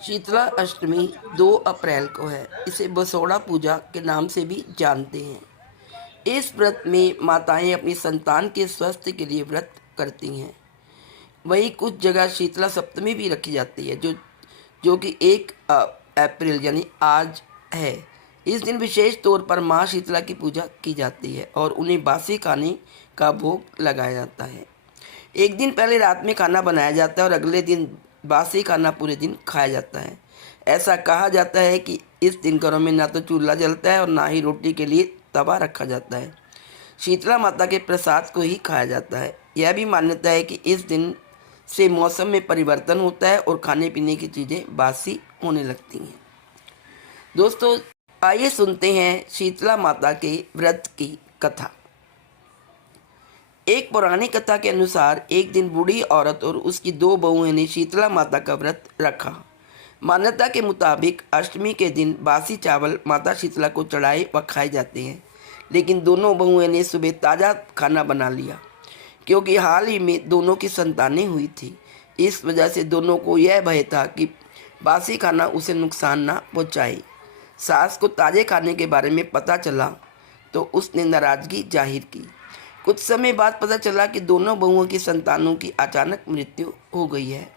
शीतला अष्टमी 2 अप्रैल को है। इसे बसोड़ा पूजा के नाम से भी जानते हैं। इस व्रत में माताएं अपनी संतान के स्वास्थ्य के लिए व्रत करती हैं। वहीं कुछ जगह शीतला सप्तमी भी रखी जाती है जो कि 1 अप्रैल यानी आज है। इस दिन विशेष तौर पर माँ शीतला की पूजा की जाती है और उन्हें बासी खाने का भोग लगाया जाता है। एक दिन पहले रात में खाना बनाया जाता है और अगले दिन बासी खाना पूरे दिन खाया जाता है। ऐसा कहा जाता है कि इस दिन घरों में ना तो चूल्हा जलता है और ना ही रोटी के लिए तवा रखा जाता है। शीतला माता के प्रसाद को ही खाया जाता है। यह भी मान्यता है कि इस दिन से मौसम में परिवर्तन होता है और खाने पीने की चीज़ें बासी होने लगती हैं। दोस्तों, आइए सुनते हैं शीतला माता के व्रत की कथा। एक पौराणिक कथा के अनुसार एक दिन बूढ़ी औरत और उसकी 2 बहुओं ने शीतला माता का व्रत रखा। मान्यता के मुताबिक अष्टमी के दिन बासी चावल माता शीतला को चढ़ाए व खाए जाते हैं, लेकिन दोनों बहुओं ने सुबह ताज़ा खाना बना लिया क्योंकि हाल ही में दोनों की संतानें हुई थी। इस वजह से दोनों को यह भय था कि बासी खाना उसे नुकसान ना पहुँचाए। सास को ताज़े खाने के बारे में पता चला तो उसने नाराज़गी जाहिर की। कुछ समय बाद पता चला कि दोनों बहुओं की संतानों की अचानक मृत्यु हो गई है।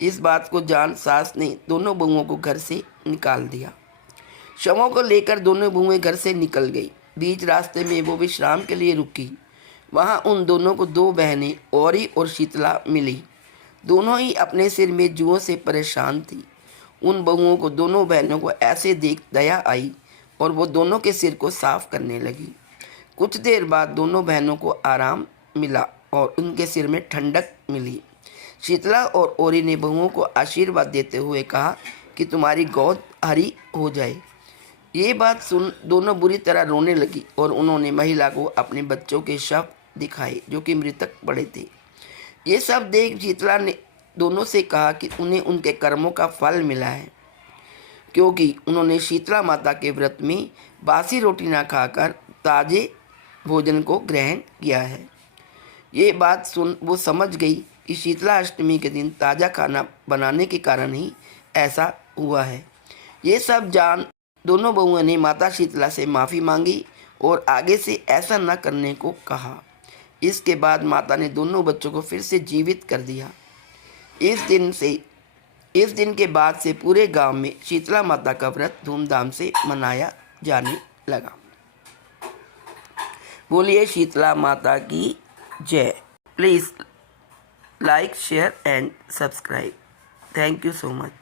इस बात को जान सास ने दोनों बहुओं को घर से निकाल दिया। शवों को लेकर दोनों बहुएं घर से निकल गई। बीच रास्ते में वो विश्राम के लिए रुकी। वहाँ उन दोनों को 2 बहनें औरी और शीतला मिली। दोनों ही अपने सिर में जुओं से परेशान थी। उन बहुओं को दोनों बहनों को ऐसे देख दया आई और वो दोनों के सिर को साफ करने लगी। कुछ देर बाद दोनों बहनों को आराम मिला और उनके सिर में ठंडक मिली। शीतला और ओरी ने बहुओं को आशीर्वाद देते हुए कहा कि तुम्हारी गोद हरी हो जाए। ये बात सुन दोनों बुरी तरह रोने लगी और उन्होंने महिला को अपने बच्चों के शव दिखाए जो कि मृतक पड़े थे। ये सब देख शीतला ने दोनों से कहा कि उन्हें उनके कर्मों का फल मिला है, क्योंकि उन्होंने शीतला माता के व्रत में बासी रोटी ना खाकर ताजे भोजन को ग्रहण किया है। ये बात सुन वो समझ गई कि शीतला अष्टमी के दिन ताज़ा खाना बनाने के कारण ही ऐसा हुआ है। ये सब जान दोनों बहुओं ने माता शीतला से माफ़ी मांगी और आगे से ऐसा न करने को कहा। इसके बाद माता ने दोनों बच्चों को फिर से जीवित कर दिया। इस दिन के बाद से पूरे गांव में शीतला माता का व्रत धूमधाम से मनाया जाने लगा। बोलिए शीतला माता की जय। Please like, share and subscribe. Thank you so much.